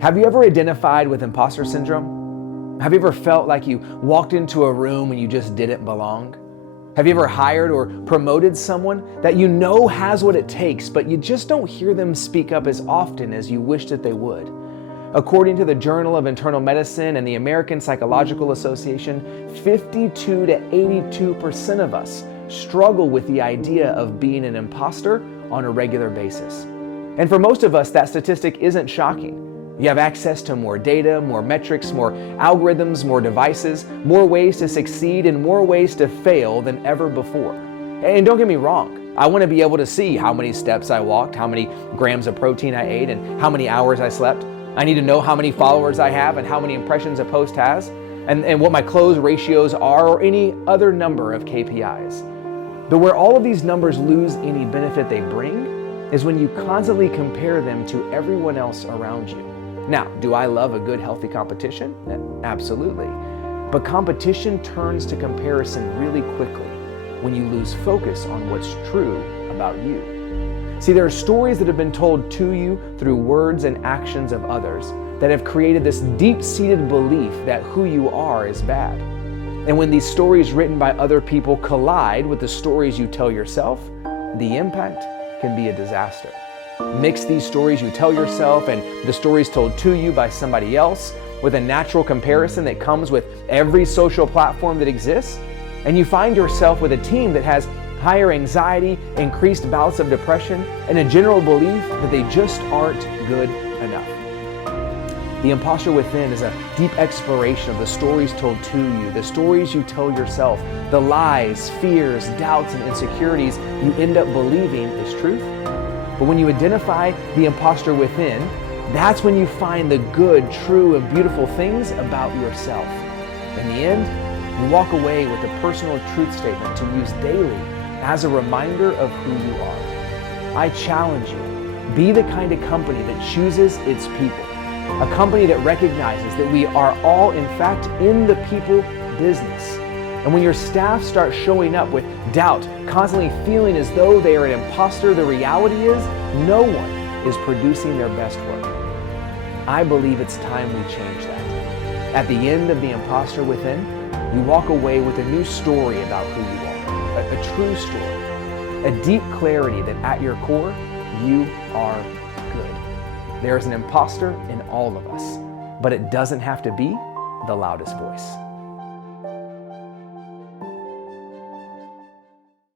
Have you ever identified with imposter syndrome? Have you ever felt like you walked into a room and you just didn't belong? Have you ever hired or promoted someone that you know has what it takes, but you just don't hear them speak up as often as you wish that they would? According to the Journal of Internal Medicine and the American Psychological Association, 52 to 82% of us struggle with the idea of being an imposter on a regular basis. And for most of us, that statistic isn't shocking. You have access to more data, more metrics, more algorithms, more devices, more ways to succeed, and more ways to fail than ever before. And don't get me wrong, I want to be able to see how many steps I walked, how many grams of protein I ate, and how many hours I slept. I need to know how many followers I have and how many impressions a post has, and what my close ratios are, or any other number of KPIs. But where all of these numbers lose any benefit they bring is when you constantly compare them to everyone else around you. Now, do I love a good, healthy competition? Absolutely. But competition turns to comparison really quickly when you lose focus on what's true about you. See, there are stories that have been told to you through words and actions of others that have created this deep-seated belief that who you are is bad. And when these stories written by other people collide with the stories you tell yourself, the impact can be a disaster. Mix these stories you tell yourself and the stories told to you by somebody else with a natural comparison that comes with every social platform that exists, and you find yourself with a team that has higher anxiety, increased bouts of depression, and a general belief that they just aren't good enough. The Imposter Within is a deep exploration of the stories told to you, the stories you tell yourself, the lies, fears, doubts, and insecurities you end up believing is truth. But when you identify the imposter within, that's when you find the good, true, and beautiful things about yourself. In the end, you walk away with a personal truth statement to use daily as a reminder of who you are. I challenge you, be the kind of company that chooses its people. A company that recognizes that we are all, in fact, in the people business. And when your staff starts showing up with doubt, constantly feeling as though they are an imposter, the reality is no one is producing their best work. I believe it's time we change that. At the end of the Imposter Within, you walk away with a new story about who you are, a true story, a deep clarity that at your core, you are good. There is an imposter in all of us, but it doesn't have to be the loudest voice.